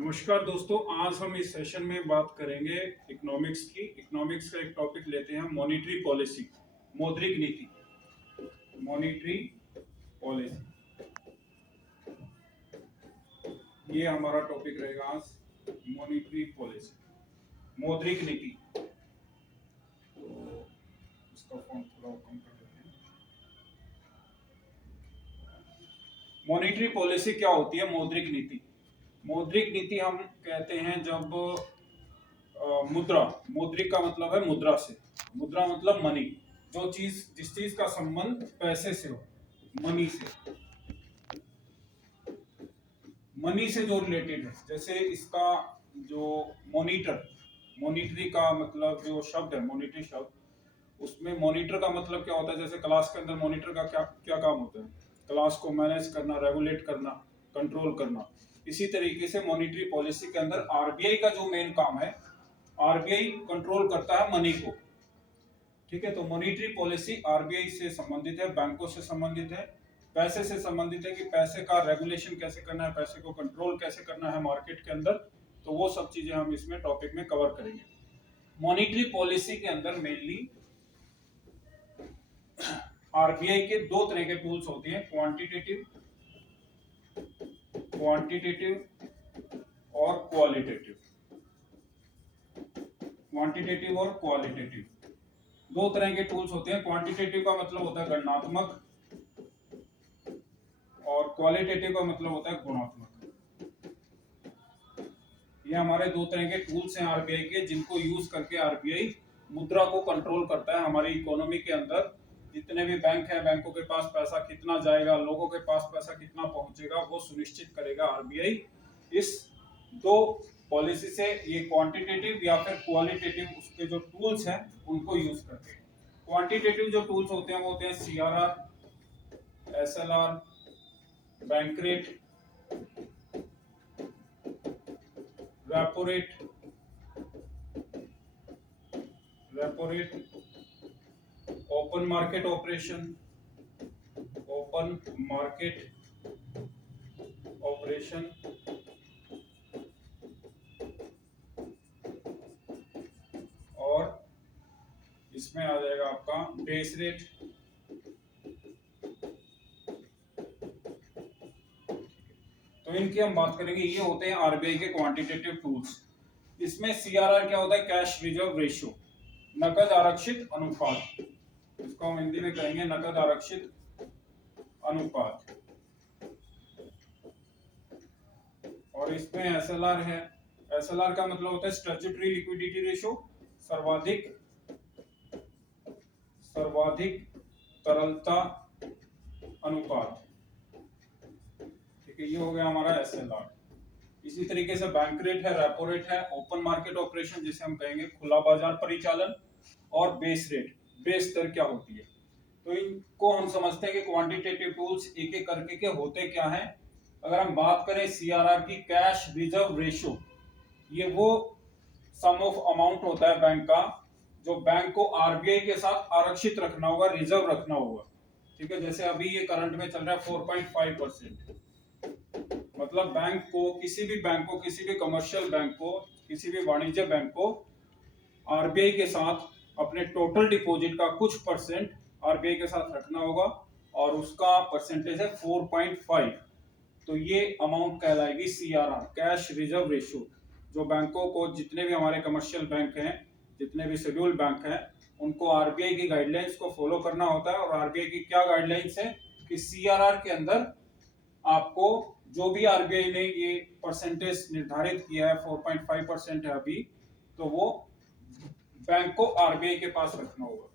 नमस्कार दोस्तों, आज हम इस सेशन में बात करेंगे इकोनॉमिक्स की। इकोनॉमिक्स का एक टॉपिक लेते हैं, मॉनेटरी पॉलिसी, मौद्रिक नीति। मॉनेटरी पॉलिसी, ये हमारा टॉपिक रहेगा आज। मॉनेटरी पॉलिसी, मौद्रिक नीति। तो इसका फॉन्ट थोड़ा कम कर देते हैं। मॉनेटरी पॉलिसी क्या होती है? मौद्रिक नीति। मौद्रिक नीति हम कहते हैं जब मुद्रा, मौद्रिक का मतलब है मुद्रा से, मुद्रा मतलब मनी, जो चीज जिस चीज का संबंध पैसे से हो, मनी से, मनी से जो रिलेटेड है। जैसे इसका जो मॉनिटर, मॉनिटरी का मतलब जो शब्द है, मॉनिटरी शब्द, उसमें मॉनिटर का मतलब क्या होता है? जैसे क्लास के अंदर मॉनिटर का क्या क्या काम होता है? क्लास को मैनेज करना, रेगुलेट करना, कंट्रोल करना। इसी तरीके से मॉनिटरी पॉलिसी के अंदर आरबीआई का जो मेन काम है, आरबीआई कंट्रोल करता है मनी को। ठीक है, तो मॉनिटरी पॉलिसी आरबीआई से संबंधित है, बैंकों से संबंधित है, पैसे से संबंधित है कि पैसे का रेगुलेशन कैसे करना है, पैसे को कंट्रोल कैसे करना है मार्केट के अंदर। तो वो सब चीजें हम इसमें टॉपिक में कवर करेंगे। मॉनिटरी पॉलिसी के अंदर मेनली आरबीआई के दो तरह के टूल्स होते हैं, क्वांटिटेटिव और क्वालिटेटिव। क्वांटिटेटिव और क्वालिटेटिव दो तरह के टूल्स होते हैं। क्वांटिटेटिव का मतलब होता है गणनात्मक, और क्वालिटेटिव का मतलब होता है गुणात्मक। ये हमारे दो तरह के टूल्स हैं आरबीआई के, जिनको यूज करके आरबीआई मुद्रा को कंट्रोल करता है। हमारी इकोनॉमी के अंदर जितने भी बैंक हैं, बैंकों के पास पैसा कितना जाएगा, लोगों के पास पैसा कितना पहुंचेगा, वो सुनिश्चित करेगा आरबीआई इस दो पॉलिसी से। ये क्वांटिटेटिव या फिर क्वालिटेटिव उसके जो टूल्स हैं उनको यूज करते हैं। क्वांटिटेटिव जो टूल्स होते हैं वो होते हैं CRR, SLR, bank rate, repo rate, open market operation, और इसमें आ जाएगा आपका बेस रेट। तो इनकी हम बात करेंगे। ये होते हैं आरबीआई के क्वांटिटेटिव टूल्स। इसमें सीआरआर क्या होता है? कैश रिजर्व रेशियो, नकद आरक्षित अनुपात। इसको हम हिंदी में कहेंगे नकद आरक्षित अनुपात। और इसमें एसएलआर है। एसएलआर का मतलब होता है स्टैट्यूटरी लिक्विडिटी रेशियो, सर्वाधिक तरलता अनुपात। ठीक है, ये हो गया हमारा एसएलआर। इसी तरीके से बैंक रेट है, रेपो रेट है, ओपन मार्केट ऑपरेशन जिसे हम कहेंगे खुला बाजार परिचालन, और बेस रेट, बेस दर क्या होती है। तो इनको हम समझते हैं कि क्वांटिटेटिव टूल्स एक एक करके के होते क्या हैं। अगर हम बात करें सीआरआर की, कैश रिजर्व रेशियो, ये वो सम ऑफ अमाउंट होता है बैंक का, जो बैंक को आरबीआई के साथ आरक्षित रखना होगा, रिजर्व रखना होगा। ठीक है, जैसे अभी ये करंट में चल रहा है 4.5%। मतलब बैंक को, किसी भी कमर्शियल बैंक को, किसी भी वाणिज्य बैंक को आरबीआई के साथ अपने टोटल डिपॉजिट का कुछ परसेंट आरबीआई के साथ रखना होगा, और उसका परसेंटेज है 4.5। तो ये अमाउंट कहलाएगी सीआरआर, कैश रिजर्व रेशियो। जो बैंकों को, जितने भी हमारे कमर्शियल बैंक हैं, जितने भी शेड्यूल्ड बैंक हैं, उनको आरबीआई की गाइडलाइंस को फॉलो करना होता है। और आरबीआई की क्या गाइडलाइंस है कि सीआरआर के अंदर आपको जो भी आरबीआई ने ये परसेंटेज निर्धारित किया है, 4.5% है अभी, तो वो बैंक को आरबीआई के पास रखना होगा।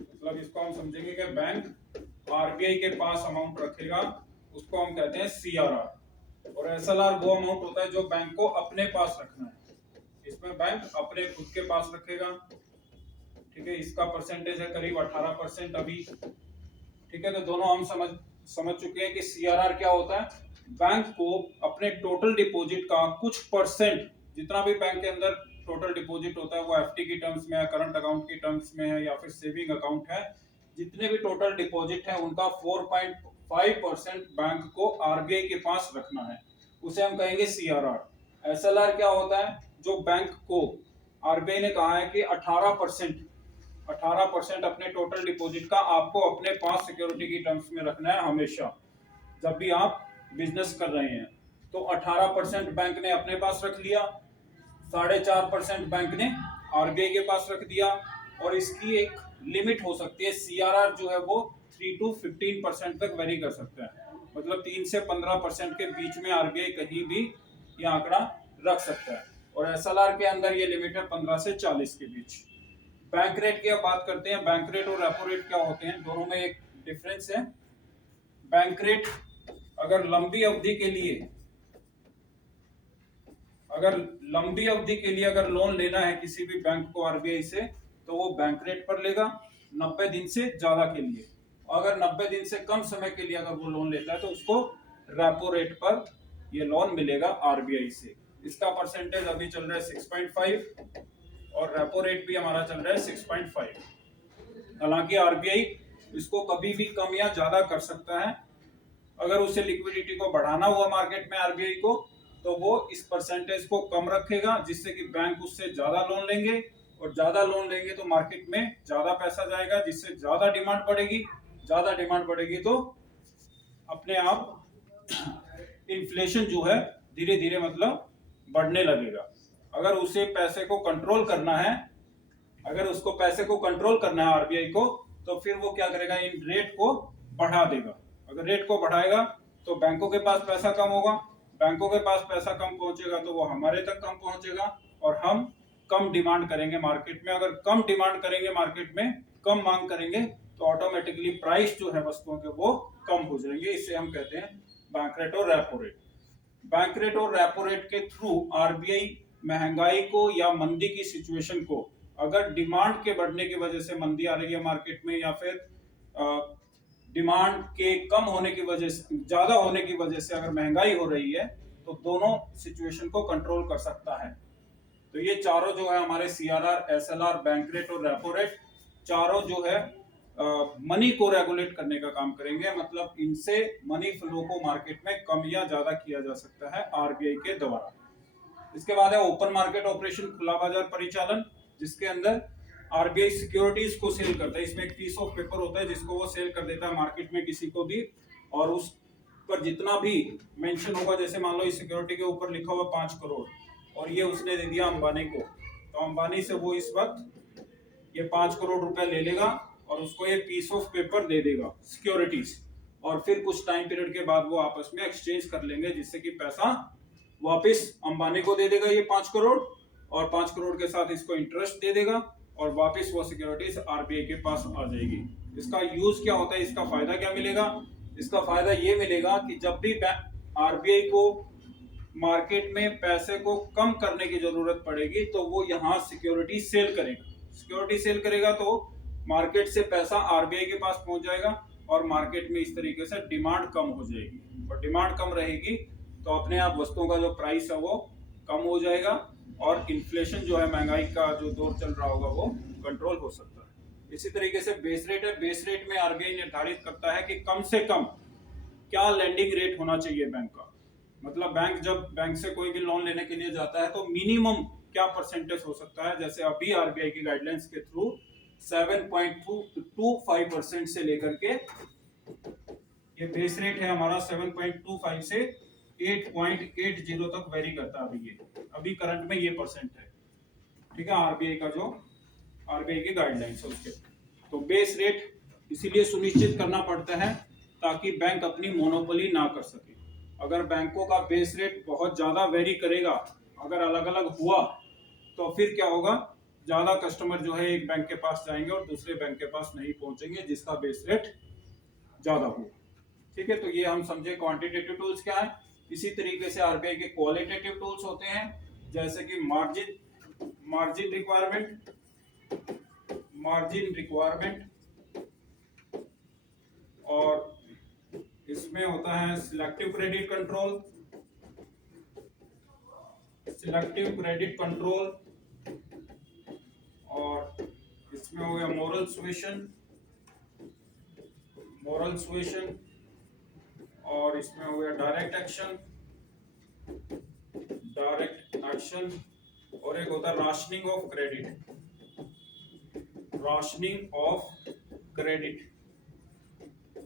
मतलब इसको हम समझेंगे कि बैंक आरबीआई के पास अमाउंट रखेगा, उसको हम कहते हैं सीआरआर। और एसएलआर वो अमाउंट होता है जो बैंक को अपने पास रखना है। इसमें बैंक अपने खुद के पास रखेगा। ठीक है, इसका परसेंटेज है करीब 18% अभी। ठीक है, तो दोनों हम समझ चुके हैं कि सीआरआर क्या होता है। बैंक को अपने टोटल डिपॉजिट का कुछ परसेंट, जितना भी बैंक के अंदर टोटल डिपॉजिट होता है, वो एफडी की टर्म्स में है, करंट अकाउंट की टर्म्स में है, या फिर सेविंग अकाउंट है, जितने भी टोटल डिपॉजिट है उनका 4.5% बैंक को आरबीआई के पास रखना है। उसे हम कहेंगे सीआरआर। SLR क्या होता है? जो बैंक को आरबीआई ने कहा है कि 18% अपने टोटल डिपॉजिट का आपको अपने पास सिक्योरिटी की टर्म्स में रखना है हमेशा, जब भी आप बिजनेस कर रहे हैं। तो 18% बैंक ने अपने पास रख लिया, 4.5% बैंक ने आरबीआई के पास रख दिया, और इसकी एक लिमिट हो सकती है। सीआरआर जो है वो 3 to 15% तक वेरी कर सकता है, मतलब 3 से 15% के बीच में आरबीआई कहीं भी ये आंकड़ा रख सकता है। और एसएलआर के अंदर ये लिमिट है 15 से 40 के बीच। बैंक रेट की अब बात करते हैं। बैंक रेट और रेपो रेट क्या होते हैं, दोनों में एक डिफरेंस है। बैंक रेट अगर लंबी अवधि के लिए अगर लोन लेना है किसी भी बैंक को आरबीआई से, तो वो बैंक रेट पर लेगा 90 दिन से ज्यादा के लिए। अगर 90 दिन से कम समय के लिए अगर वो लोन लेता है तो उसको रेपो रेट पर ये लोन मिलेगा आरबीआई से। इसका परसेंटेज अभी चल रहा है 6.5 और रेपो रेट भी हमारा चल रहा है 6.5। हालांकि आरबीआई इसको कभी भी कम या ज्यादा कर सकता है। अगर उसे लिक्विडिटी को बढ़ाना हुआ मार्केट में आरबीआई को, तो वो इस परसेंटेज को कम रखेगा, जिससे कि बैंक उससे ज्यादा लोन लेंगे, और ज्यादा लोन लेंगे तो मार्केट में ज्यादा पैसा जाएगा, जिससे ज्यादा डिमांड बढ़ेगी तो अपने आप इन्फ्लेशन जो है धीरे धीरे मतलब बढ़ने लगेगा। अगर उसे पैसे को कंट्रोल करना है आरबीआई को, तो फिर वो क्या करेगा, इन रेट को बढ़ा देगा। अगर रेट को बढ़ाएगा तो बैंकों के पास पैसा कम होगा, बैंकों के पास पैसा कम पहुंचेगा तो वो हमारे तक कम पहुंचेगा, और हम कम डिमांड करेंगे मार्केट में। अगर कम डिमांड करेंगे मार्केट में, कम मांग करेंगे, तो ऑटोमेटिकली प्राइस जो है वस्तुओं के वो कम हो जाएंगे। इसे हम कहते हैं बैंक रेट और रेपो रेट। बैंक रेट और रेपो रेट के थ्रू आरबीआई महंगाई को या मंदी की सिचुएशन को, अगर डिमांड के बढ़ने की वजह से मंदी आ रही है मार्केट में, या फिर डिमांड के कम होने की वजह से, ज्यादा होने की वजह से अगर महंगाई हो रही है, तो दोनों सिचुएशन को कंट्रोल कर सकता है। तो ये चारों जो है हमारे सीआरआर, एसएलआर, बैंक रेट और रेपो रेट, चारों जो है मनी को रेगुलेट करने का काम करेंगे। मतलब इनसे मनी फ्लो को मार्केट में कम या ज्यादा किया जा सकता है आरबीआई के द्वारा। इसके बाद है ओपन मार्केट ऑपरेशन, खुला बाजार परिचालन, जिसके अंदर आरबीआई सिक्योरिटीज को सेल करता है। इसमें एक पीस ऑफ पेपर होता है जिसको वो सेल कर देता है मार्केट में किसी को भी, और उस पर जितना भी मेंशन होगा, जैसे मान लो इस सिक्योरिटी के ऊपर लिखा हुआ 5 करोड़, और ये उसने दे दिया अंबानी को, तो अंबानी से वो इस वक्त ये 5 करोड़ रुपए ले लेगा और उसको ये पीस ऑफ पेपर दे देगा सिक्योरिटीज, और फिर कुछ टाइम पीरियड के बाद वो आपस में एक्सचेंज कर लेंगे, जिससे कि पैसा वापस अंबानी को दे देगा ये 5 करोड़, और 5 करोड़ के साथ इसको इंटरेस्ट दे देगा, और वापस वो सिक्योरिटीज आरबीआई के पास आ जाएगी। इसका यूज क्या होता है, इसका फायदा क्या मिलेगा? इसका फायदा ये मिलेगा कि जब भी आरबीआई को मार्केट में पैसे को कम करने की जरूरत पड़ेगी, तो वो यहाँ सिक्योरिटी सेल करेगा तो मार्केट से पैसा आरबीआई के पास पहुंच जाएगा, और मार्केट में इस तरीके से डिमांड कम हो जाएगी, और डिमांड कम रहेगी तो अपने आप वस्तुओं का जो प्राइस है वो कम हो जाएगा, और इन्फ्लेशन जो है, महंगाई का जो दौर चल रहा होगा, वो कंट्रोल हो सकता है। इसी तरीके से बेस रेट है। बेस रेट में आरबीआई निर्धारित करता है कि कम से कम क्या लैंडिंग रेट होना चाहिए बैंक का। मतलब जब बैंक से कोई भी लोन लेने के लिए जाता है तो मिनिमम क्या परसेंटेज हो सकता है। जैसे अभी आरबीआई की गाइडलाइंस के थ्रू 7.25% से लेकर के, ये बेस रेट है हमारा 7.25 से 8.80 तक वेरी करता है। अभी करंट में ये परसेंट है, ठीक है, आरबीआई की गाइडलाइंस है उसके। तो बेस रेट इसीलिए सुनिश्चित करना पड़ता है ताकि बैंक अपनी मोनोपोली ना कर सके। अगर बैंकों का बेस रेट बहुत ज्यादा वेरी करेगा, अगर अलग अलग हुआ, तो फिर क्या होगा, ज्यादा कस्टमर जो है एक बैंक के पास जाएंगे और दूसरे बैंक के पास नहीं पहुंचेंगे जिसका बेस रेट ज्यादा हुआ। ठीक है, तो ये हम समझे क्वांटिटेटिव टूल्स क्या है। इसी तरीके से आरबीआई के क्वालिटेटिव टूल्स होते हैं, जैसे कि मार्जिन रिक्वायरमेंट, और इसमें होता है सिलेक्टिव क्रेडिट कंट्रोल, और इसमें हो गया मोरल सुएशन, और इसमें हो गया डायरेक्ट राशन और एक होता है rationing of credit. Rationing of credit,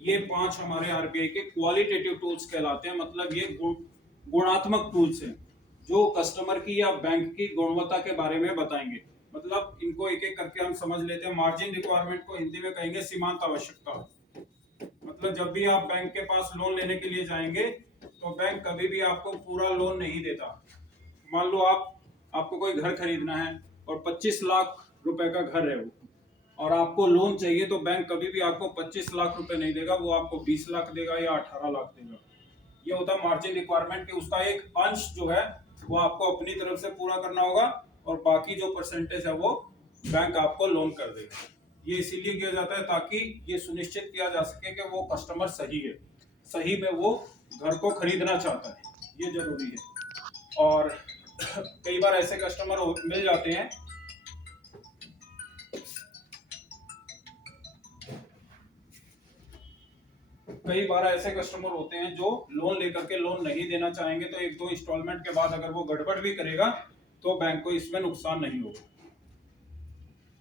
ये 5 हमारे आरबीआई के क्वालिटेटिव टूल्स कहलाते हैं। मतलब ये गुणात्मक टूल्स हैं जो कस्टमर की या बैंक की गुणवत्ता के बारे में बताएंगे। मतलब इनको एक एक करके हम समझ लेते हैं। मार्जिन रिक्वायरमेंट को हिंदी में कहेंगे सीमांत आवश्यकता। मतलब जब भी आप बैंक के पास लोन लेने के लिए जाएंगे तो बैंक कभी भी आपको पूरा लोन नहीं देता। मान लो आपको कोई घर खरीदना है और 25 लाख रुपए का घर है वो, और आपको लोन चाहिए, तो बैंक कभी भी आपको 25 लाख रुपए नहीं देगा, वो आपको 20 लाख देगा या 18 लाख देगा। ये होता है मार्जिन रिक्वायरमेंट कि उसका एक अंश जो है वो आपको अपनी तरफ से पूरा करना होगा और बाकी जो परसेंटेज है वो बैंक आपको लोन कर देगा। ये इसीलिए किया जाता है ताकि ये सुनिश्चित किया जा सके कि वो कस्टमर सही है, सही में वो घर को खरीदना चाहता है, ये जरूरी है। और कई बार ऐसे कस्टमर मिल जाते हैं होते हैं जो लोन लेकर के लोन नहीं देना चाहेंगे, तो 1-2 इंस्टॉलमेंट के बाद अगर वो गड़बड़ भी करेगा तो बैंक को इसमें नुकसान नहीं होगा।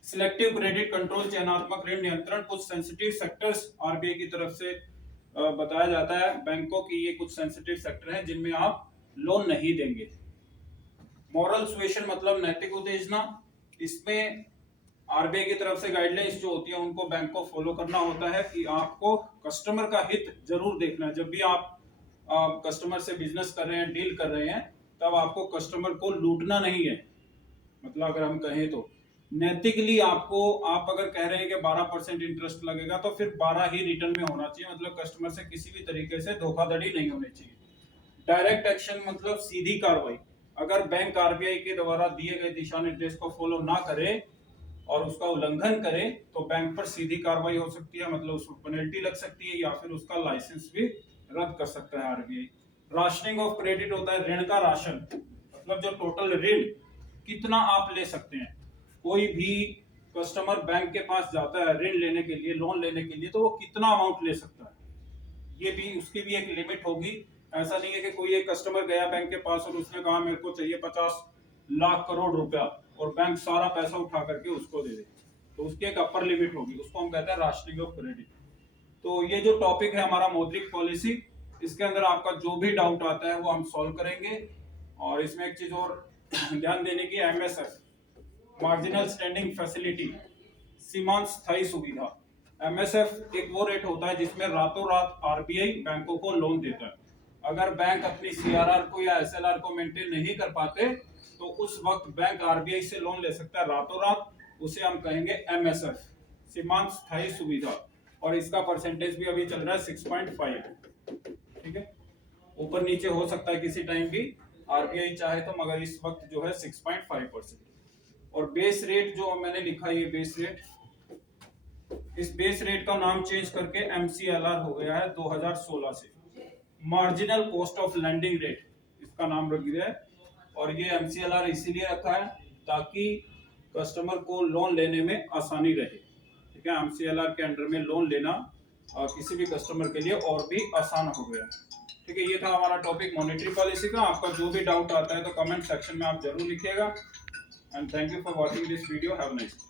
सिलेक्टिव क्रेडिट कंट्रोल, चयनात्मक ऋण नियंत्रण, कुछ सेंसिटिव सेक्टर्स आरबीआई की तरफ से बताया जाता है बैंकों की, ये कुछ सेंसिटिव सेक्टर हैं जिनमें आप लोन नहीं देंगे। मॉरल सुएशन मतलब नैतिक उत्तेजना, इसमें आरबीआई की तरफ से गाइडलाइंस जो होती है उनको बैंक को फॉलो करना होता है कि आपको कस्टमर का हित जरूर देखना है। जब भी आप कस्टमर से बिजनेस कर रहे हैं, डील कर रहे हैं, तब आपको कस्टमर को लूटना नहीं है। मतलब अगर हम कहें तो नैतिकली आपको, आप अगर कह रहे हैं कि 12% इंटरेस्ट लगेगा तो फिर 12 ही रिटर्न में होना चाहिए। मतलब कस्टमर से किसी भी तरीके से धोखाधड़ी नहीं होनी चाहिए। डायरेक्ट एक्शन मतलब सीधी कार्रवाई। अगर बैंक आरबीआई के द्वारा दिए गए दिशा निर्देश को फॉलो ना करे और उसका उल्लंघन करे तो बैंक पर सीधी कार्रवाई हो सकती है। मतलब उसको पेनल्टी लग सकती है या फिर उसका लाइसेंस भी रद्द कर सकता है आरबीआई। राशनिंग ऑफ क्रेडिट होता है ऋण का राशन, मतलब जो टोटल ऋण कितना आप ले सकते हैं। कोई भी कस्टमर बैंक के पास जाता है ऋण लेने के लिए, लोन लेने के लिए, तो वो कितना अमाउंट ले सकता है, ये भी उसकी भी एक लिमिट होगी। ऐसा नहीं है कि कोई एक कस्टमर गया बैंक के पास और उसने कहा मेरे को चाहिए 50 लाख करोड़ रुपया और बैंक सारा पैसा उठा करके उसको दे दे, तो उसकी एक अपर लिमिट होगी, उसको हम कहते हैं राशनिंग ऑफ क्रेडिट। तो ये जो टॉपिक है हमारा मौद्रिक पॉलिसी, इसके अंदर आपका जो भी डाउट आता है वो हम सॉल्व करेंगे। और इसमें एक चीज और ध्यान देने की, एमएसएफ मार्जिनल स्टैंडिंग फैसिलिटी, सीमांत स्थायी सुविधा। एमएसएफ एक वो रेट होता है जिसमें रातों रात आरबीआई बैंकों को लोन देता है। अगर बैंक अपनी सीआरआर को या एसएलआर को मेंटेन नहीं कर पाते तो उस वक्त बैंक आरबीआई से लोन ले सकता है रातों रात, उसे हम कहेंगे एमएसएफ, सीमांत स्थायी सुविधा। और इसका परसेंटेज भी अभी चल रहा है 6.5, ठीक है, ऊपर नीचे हो सकता है किसी टाइम भी आरबीआई चाहे तो, मगर इस वक्त जो है 6.5%। और बेस रेट जो मैंने लिखा है, ये बेस रेट, इस बेस रेट का नाम चेंज करके एमसीएलआर हो गया है 2016 से। Marginal cost of landing rate इसका नाम रख दिया है। और ये एमसीएलआर इसीलिए रखा है ताकि कस्टमर को लोन लेने में आसानी रहे, ठीक है। एमसीएलआर के अंडर में लोन लेना किसी भी कस्टमर के लिए और भी आसान हो गया, ठीक है। ये था हमारा टॉपिक मॉनेटरी पॉलिसी का। आपका जो भी डाउट आता है तो कमेंट सेक्शन में आप जरूर लिखिएगा। And thank you for watching this video. Have a nice day.